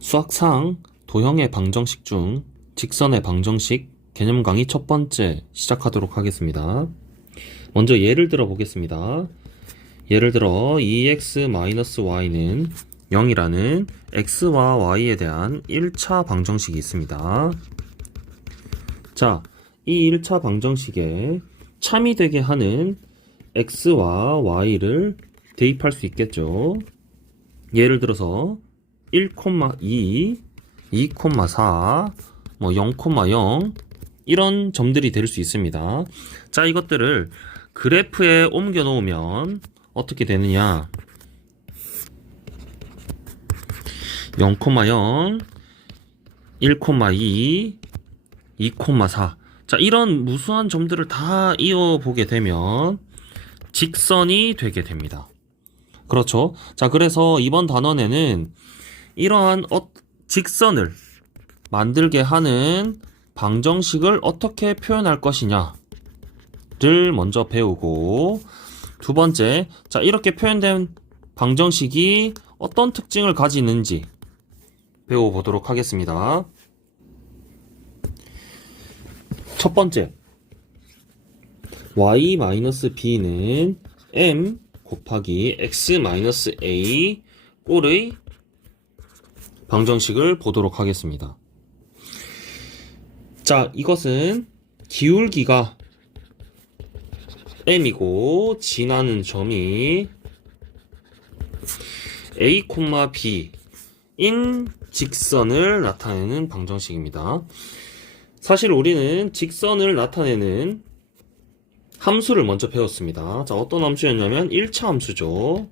수학상 도형의 방정식 중 직선의 방정식 개념 강의 첫 번째 시작하도록 하겠습니다. 먼저 예를 들어 보겠습니다. 예를 들어 2x-y는 0이라는 x와 y에 대한 1차 방정식이 있습니다. 자, 이 1차 방정식에 참이 되게 하는 x와 y를 대입할 수 있겠죠. 예를 들어서 1,2, 2,4, 0,0 이런 점들이 될 수 있습니다. 자, 이것들을 그래프에 옮겨 놓으면 어떻게 되느냐? 0,0, 1,2, 2,4. 자, 이런 무수한 점들을 다 이어보게 되면 직선이 되게 됩니다. 그렇죠. 자, 그래서 이번 단원에는 이러한 직선을 만들게 하는 방정식을 어떻게 표현할 것이냐를 먼저 배우고, 두 번째, 자, 이렇게 표현된 방정식이 어떤 특징을 가지는지 배워보도록 하겠습니다. 첫 번째, y-b는 m 곱하기 x-a 꼴의 방정식을 보도록 하겠습니다. 자, 이것은 기울기가 m이고 지나는 점이 a, b인 직선을 나타내는 방정식입니다. 사실 우리는 직선을 나타내는 함수를 먼저 배웠습니다. 자, 어떤 함수였냐면 1차 함수죠.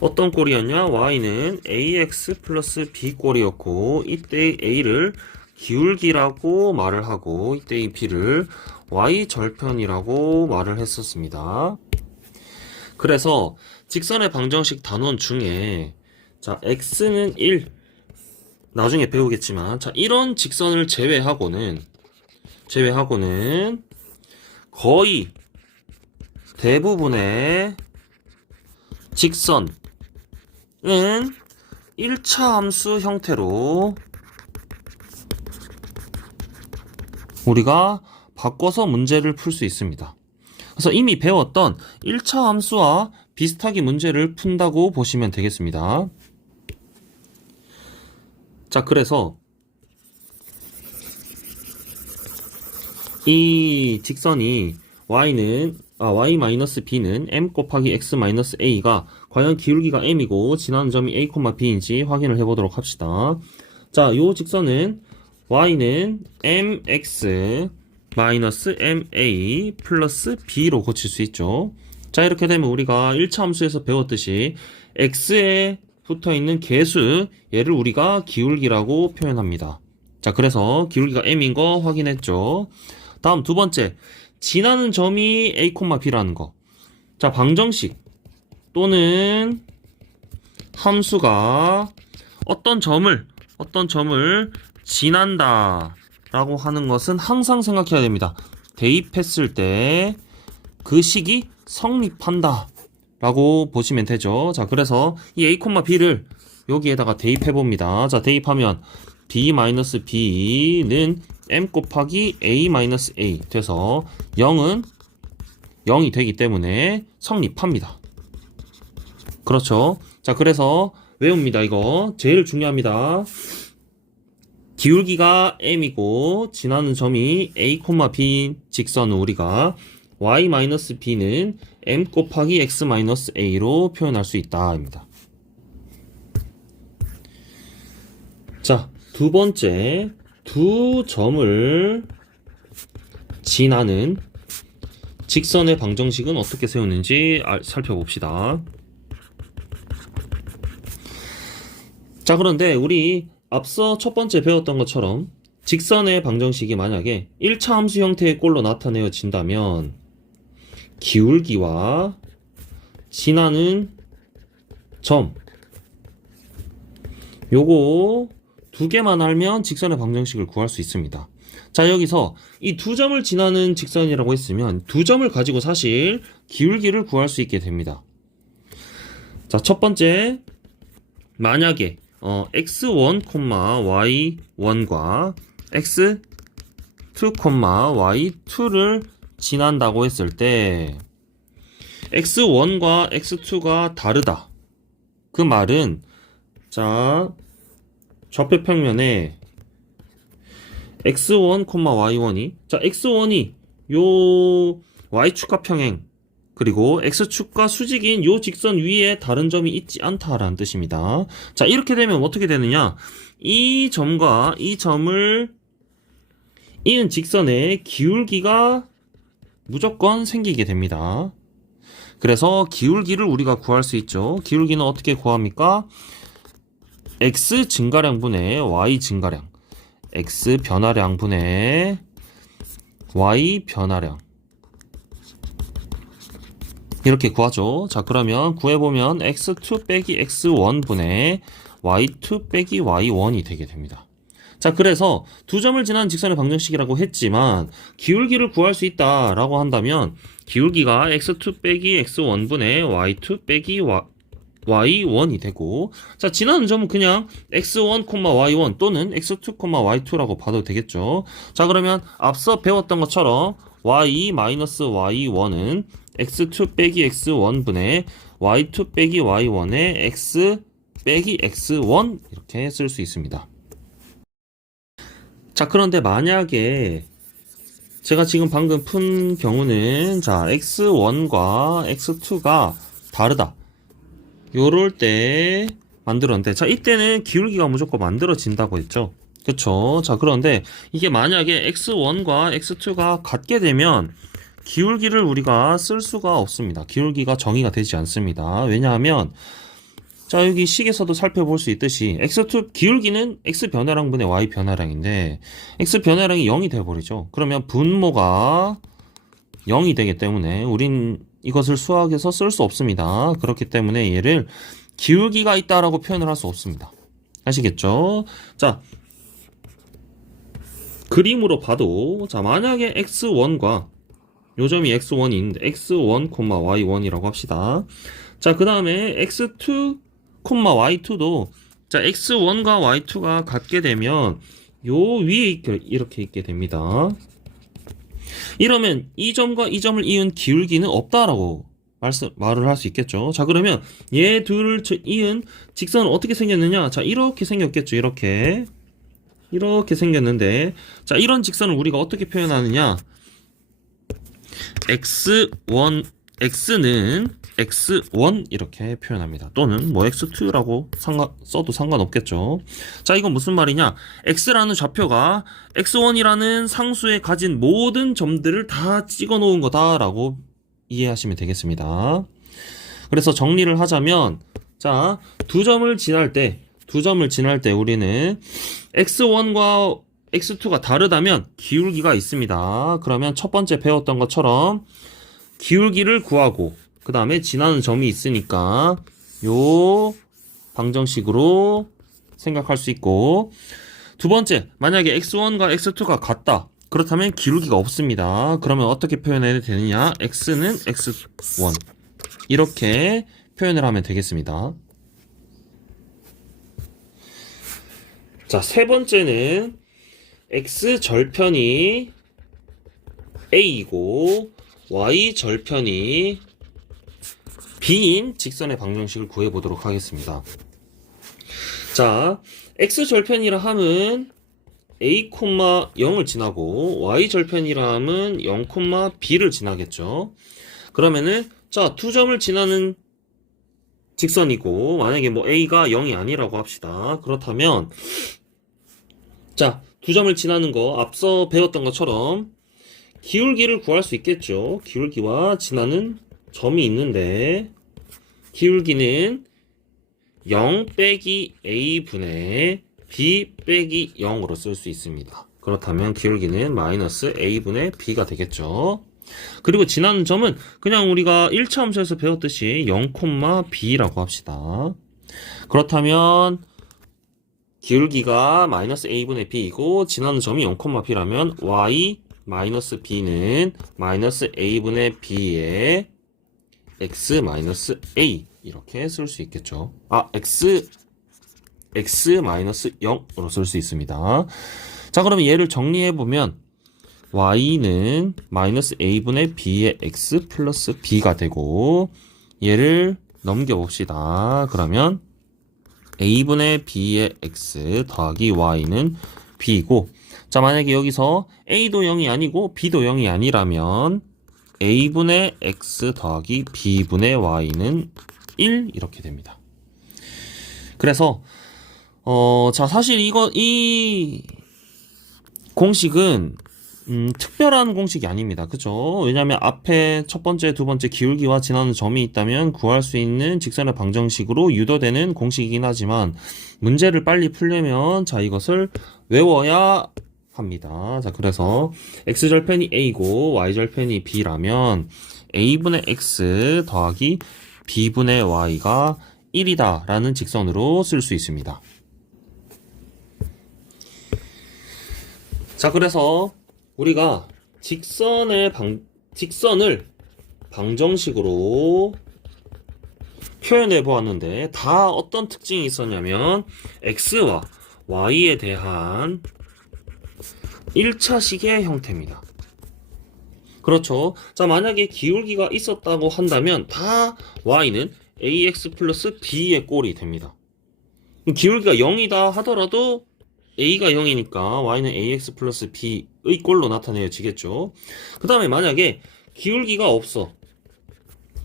어떤 꼴이었냐? y는 ax 플러스 b 꼴이었고, 이때 a를 기울기라고 말을 하고, 이때 이 b를 y 절편이라고 말을 했었습니다. 그래서 직선의 방정식 단원 중에, 자, x는 1, 나중에 배우겠지만, 자, 이런 직선을 제외하고는 거의 대부분의 직선은 1차 함수 형태로 우리가 바꿔서 문제를 풀 수 있습니다. 그래서 이미 배웠던 1차 함수와 비슷하게 문제를 푼다고 보시면 되겠습니다. 자, 그래서 이 직선이 y-b는 m 곱하기 x-a가 과연 기울기가 m이고 지나는 점이 a, b인지 확인을 해보도록 합시다. 자, 요 직선은 y는 mx ma 플러스 b로 고칠 수 있죠. 자, 이렇게 되면 우리가 1차 함수에서 배웠듯이 x에 붙어있는 개수, 얘를 우리가 기울기라고 표현합니다. 자, 그래서 기울기가 m인 거 확인했죠. 다음 두 번째, 지나는 점이 a, b라는 거. 자, 방정식 또는 함수가 어떤 점을 지난다 라고 하는 것은 항상 생각해야 됩니다. 대입했을 때 그 식이 성립한다 라고 보시면 되죠. 자, 그래서 이 a, b를 여기에다가 대입해 봅니다. 자, 대입하면 b-b는 m 곱하기 a-a 돼서 0은 0이 되기 때문에 성립합니다. 그렇죠. 자, 그래서 외웁니다. 이거 제일 중요합니다. 기울기가 m이고 지나는 점이 a, b 직선은 우리가 y-b는 m 곱하기 x-a로 표현할 수 있다 입니다. 자, 두 번째, 두 점을 지나는 직선의 방정식은 어떻게 세우는지 살펴봅시다. 자, 그런데 우리 앞서 첫 번째 배웠던 것처럼 직선의 방정식이 만약에 1차 함수 형태의 꼴로 나타내어진다면 기울기와 지나는 점, 요거 두 개만 알면 직선의 방정식을 구할 수 있습니다. 자, 여기서 이 두 점을 지나는 직선이라고 했으면 두 점을 가지고 사실 기울기를 구할 수 있게 됩니다. 자, 첫 번째, 만약에 x1, y1과 x2, y2를 지난다고 했을 때 x1과 x2가 다르다. 그 말은 자, 좌표 평면에 x1, y1이 x1이 요 y축과 평행 그리고 x축과 수직인 요 직선 위에 다른 점이 있지 않다라는 뜻입니다. 자, 이렇게 되면 어떻게 되느냐? 이 점과 이 점을 이은 직선의 기울기가 무조건 생기게 됩니다. 그래서 기울기를 우리가 구할 수 있죠. 기울기는 어떻게 구합니까? x 증가량 분의 y 증가량, x 변화량 분의 y 변화량, 이렇게 구하죠. 자, 그러면 구해보면 x2 빼기 x1 분의 y2 빼기 y1이 되게 됩니다. 자, 그래서 두 점을 지나는 직선의 방정식이라고 했지만 기울기를 구할 수 있다라고 한다면 기울기가 x2 빼기 x1 분의 y2 빼기 y1이 되고, 자, 지나는 점은 그냥 x1, y1 또는 x2, y2라고 봐도 되겠죠. 자, 그러면 앞서 배웠던 것처럼 y-y1은 x2 빼기 x1 분의 y2 빼기 y1의 x 빼기 x1 이렇게 쓸 수 있습니다. 자, 그런데 만약에 제가 지금 방금 푼 경우는 자, x1과 x2가 다르다. 요럴 때 만들었는데, 자, 이때는 기울기가 무조건 만들어진다고 했죠. 그쵸? 자, 그런데 이게 만약에 x1과 x2가 같게 되면 기울기를 우리가 쓸 수가 없습니다. 기울기가 정의가 되지 않습니다. 왜냐하면 자, 여기 식에서도 살펴볼 수 있듯이 x2 기울기는 x 변화량 분의 y 변화량인데 x 변화량이 0이 되어버리죠. 그러면 분모가 0이 되기 때문에 우린 이것을 수학에서 쓸 수 없습니다. 그렇기 때문에 얘를 기울기가 있다라고 표현을 할 수 없습니다. 아시겠죠? 자, 그림으로 봐도 자, 만약에 x1과 요 점이 x1이 있는데 x1, y1이라고 합시다. 자, 그 다음에 x2, y2도 자, x1과 y2가 같게 되면 요 위에 이렇게 있게 됩니다. 이러면 이 점과 이 점을 이은 기울기는 없다라고 말을 할 수 있겠죠. 자, 그러면 얘 둘을 이은 직선은 어떻게 생겼느냐? 자, 이렇게 생겼겠죠. 이렇게 생겼는데, 자, 이런 직선을 우리가 어떻게 표현하느냐? x는 x1 이렇게 표현합니다. 또는 뭐 x2라고 써도 상관없겠죠. 자, 이건 무슨 말이냐? x라는 좌표가 x1이라는 상수에 가진 모든 점들을 다 찍어 놓은 거다라고 이해하시면 되겠습니다. 그래서 정리를 하자면, 자, 두 점을 지날 때 우리는 x1과 x2가 다르다면 기울기가 있습니다. 그러면 첫 번째 배웠던 것처럼 기울기를 구하고 그 다음에 지나는 점이 있으니까 요 방정식으로 생각할 수 있고, 두 번째, 만약에 x1과 x2가 같다. 그렇다면 기울기가 없습니다. 그러면 어떻게 표현해야 되느냐? x는 x1 이렇게 표현을 하면 되겠습니다. 자, 세 번째는 x 절편이 a이고 y 절편이 b인 직선의 방정식을 구해보도록 하겠습니다. 자, x 절편이라 함은 a, 0을 지나고 y 절편이라 함은 0, b를 지나겠죠. 그러면은 자, 두 점을 지나는 직선이고 만약에 뭐 a가 0이 아니라고 합시다. 그렇다면 자, 두 점을 지나는 거 앞서 배웠던 것처럼 기울기를 구할 수 있겠죠. 기울기와 지나는 점이 있는데 기울기는 0 빼기 a 분의 b 빼기 0으로 쓸 수 있습니다. 그렇다면 기울기는 마이너스 a 분의 b가 되겠죠. 그리고 지나는 점은 그냥 우리가 1차 함수에서 배웠듯이 0, b라고 합시다. 그렇다면 기울기가 마이너스 a분의 b이고 지나는 점이 0, b라면 y 마이너스 b는 마이너스 a분의 b의 x 마이너스 a 이렇게 쓸 수 있겠죠. x x-0으로 쓸 수 있습니다. 자, 그러면 얘를 정리해보면 y는 마이너스 a분의 b의 x 플러스 b가 되고 얘를 넘겨봅시다. 그러면 a분의 b의 x 더하기 y는 b이고 자, 만약에 여기서 a도 0이 아니고 b도 0이 아니라면 a분의 x 더하기 b분의 y는 1 이렇게 됩니다. 그래서 자, 사실 이 공식은 특별한 공식이 아닙니다. 그죠? 왜냐하면 앞에 첫 번째, 두 번째 기울기와 지나는 점이 있다면 구할 수 있는 직선의 방정식으로 유도되는 공식이긴 하지만 문제를 빨리 풀려면 자, 이것을 외워야 합니다. 자, 그래서 x절편이 a고 y절편이 b라면 a분의 x 더하기 b분의 y가 1이다 라는 직선으로 쓸 수 있습니다. 자, 그래서 우리가 직선을 방정식으로 표현해 보았는데 다 어떤 특징이 있었냐면 x와 y에 대한 1차식의 형태입니다. 그렇죠. 자, 만약에 기울기가 있었다고 한다면 다 y는 ax 플러스 b의 꼴이 됩니다. 기울기가 0이다 하더라도 a가 0이니까 y는 ax 플러스 b의 꼴로 나타내어지겠죠. 그 다음에 만약에 기울기가 없어.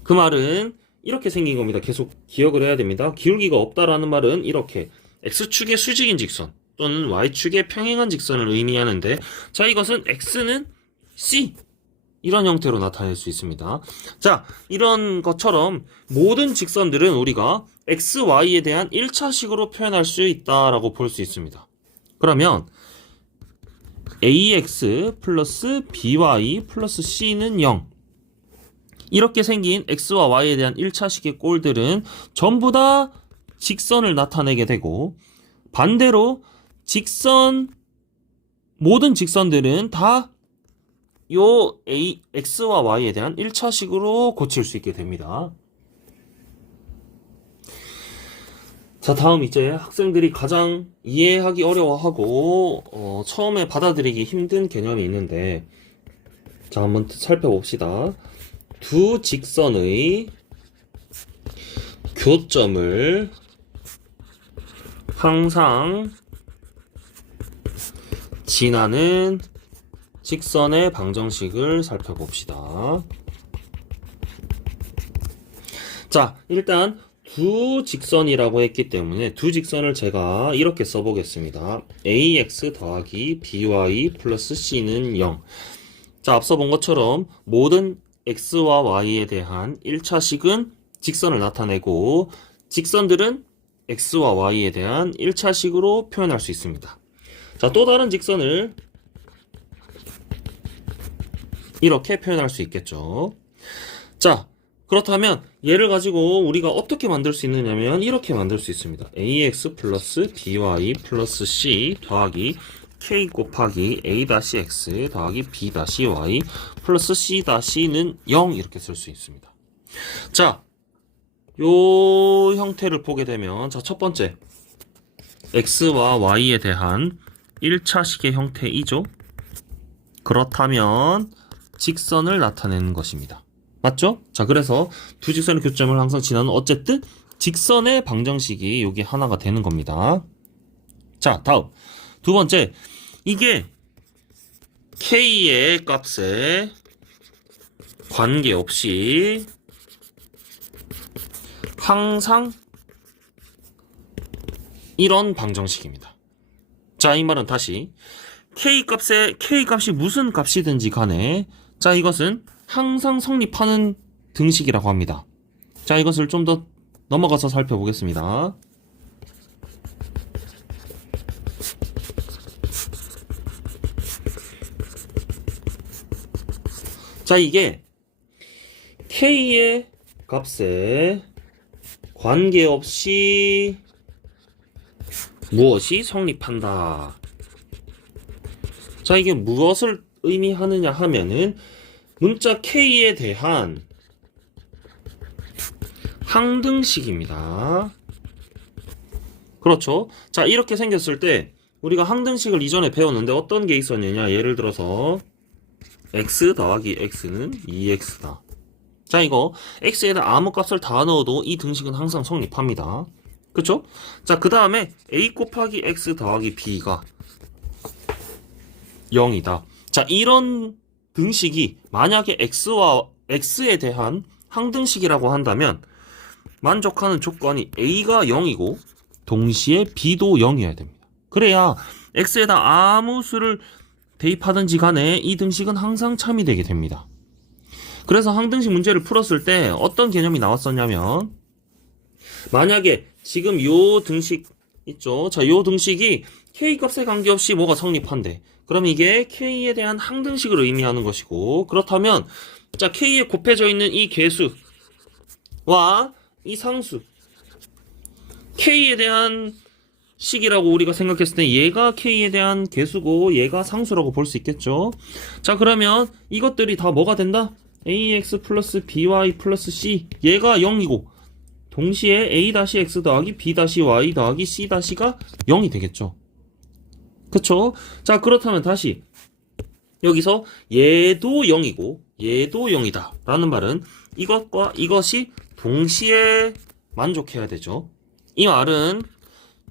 그 말은 이렇게 생긴 겁니다. 계속 기억을 해야 됩니다. 기울기가 없다라는 말은 이렇게 x축의 수직인 직선 또는 y축의 평행한 직선을 의미하는데 자, 이것은 x는 c 이런 형태로 나타낼 수 있습니다. 자, 이런 것처럼 모든 직선들은 우리가 x, y에 대한 1차식으로 표현할 수 있다라고 볼 수 있습니다. 그러면 ax 플러스 by 플러스 c는 0 이렇게 생긴 x와 y에 대한 1차식의 꼴들은 전부 다 직선을 나타내게 되고 반대로 모든 직선들은 다 요 x와 y에 대한 1차식으로 고칠 수 있게 됩니다. 자, 다음 이제 학생들이 가장 이해하기 어려워하고 처음에 받아들이기 힘든 개념이 있는데 자, 한번 살펴봅시다. 두 직선의 교점을 항상 지나는 직선의 방정식을 살펴봅시다. 자, 일단 두 직선이라고 했기 때문에 두 직선을 제가 이렇게 써보겠습니다. ax 더하기 by 플러스 c는 0. 자, 앞서 본 것처럼 모든 x와 y에 대한 1차식은 직선을 나타내고 직선들은 x와 y에 대한 1차식으로 표현할 수 있습니다. 자, 또 다른 직선을 이렇게 표현할 수 있겠죠. 자, 그렇다면 얘를 가지고 우리가 어떻게 만들 수 있느냐면 이렇게 만들 수 있습니다. ax 플러스 by 플러스 c 더하기 k 곱하기 a-x 더하기 b-y 플러스 c-는 0 이렇게 쓸 수 있습니다. 자, 요 형태를 보게 되면 자, 첫 번째 x와 y에 대한 1차식의 형태이죠. 그렇다면 직선을 나타내는 것입니다. 맞죠? 자, 그래서 두 직선의 교점을 항상 지나는 어쨌든 직선의 방정식이 여기 하나가 되는 겁니다. 자, 다음 두 번째 이게 k의 값에 관계없이 항상 이런 방정식입니다. 자, 이 말은 다시 k 값이 무슨 값이든지 간에 자, 이것은 항상 성립하는 등식이라고 합니다. 자, 이것을 좀 더 넘어가서 살펴보겠습니다. 자, 이게 k의 값에 관계없이 무엇이 성립한다. 자, 이게 무엇을 의미하느냐 하면은 문자 k에 대한 항등식입니다. 그렇죠. 자, 이렇게 생겼을 때 우리가 항등식을 이전에 배웠는데 어떤 게 있었느냐. 예를 들어서 x 더하기 x는 2x다. 자, 이거 x에다 아무 값을 다 넣어도 이 등식은 항상 성립합니다. 그쵸? 자, 그 다음에 a 곱하기 x 더하기 b가 0이다. 자, 이런 등식이 만약에 x에 대한 항등식이라고 한다면 만족하는 조건이 a가 0이고 동시에 b도 0이어야 됩니다. 그래야 x에다 아무 수를 대입하든지 간에 이 등식은 항상 참이 되게 됩니다. 그래서 항등식 문제를 풀었을 때 어떤 개념이 나왔었냐면 만약에 지금 요 등식 있죠. 자, 요 등식이 k 값에 관계없이 뭐가 성립한대. 그럼 이게 k에 대한 항등식을 의미하는 것이고 그렇다면 자, k에 곱해져 있는 이 계수와 이 상수 k에 대한 식이라고 우리가 생각했을 때 얘가 k에 대한 계수고 얘가 상수라고 볼 수 있겠죠. 자, 그러면 이것들이 다 뭐가 된다? ax 플러스 by 플러스 c 얘가 0이고 동시에 a-x 더하기 b-y 더하기 c-가 0이 되겠죠. 그쵸? 자, 그렇다면 다시 여기서 얘도 0이고 얘도 0이다 라는 말은 이것과 이것이 동시에 만족해야 되죠. 이 말은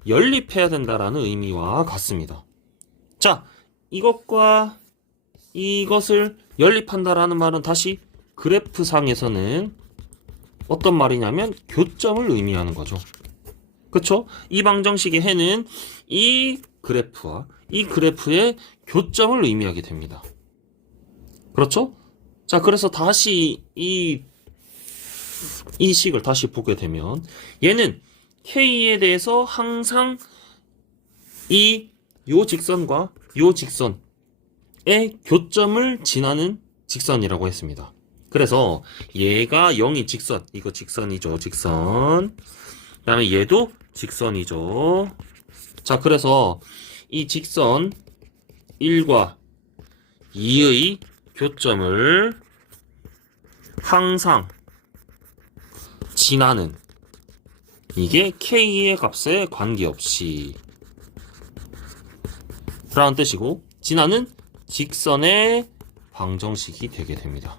연립해야 된다라는 의미와 같습니다. 자, 이것과 이것을 연립한다라는 말은 다시 그래프상에서는 어떤 말이냐면 교점을 의미하는 거죠. 그쵸? 이 방정식의 해는 이 그래프와 이 그래프의 교점을 의미하게 됩니다. 그렇죠? 자, 그래서 다시 이 식을 다시 보게 되면 얘는 k에 대해서 항상 요 직선과 요 직선의 교점을 지나는 직선이라고 했습니다. 그래서 얘가 0인 직선, 이거 직선이죠, 직선. 그 다음에 얘도 직선이죠. 자, 그래서 이 직선 1과 2의 교점을 항상 지나는 이게 k의 값에 관계없이 라는 뜻이고 지나는 직선의 방정식이 되게 됩니다.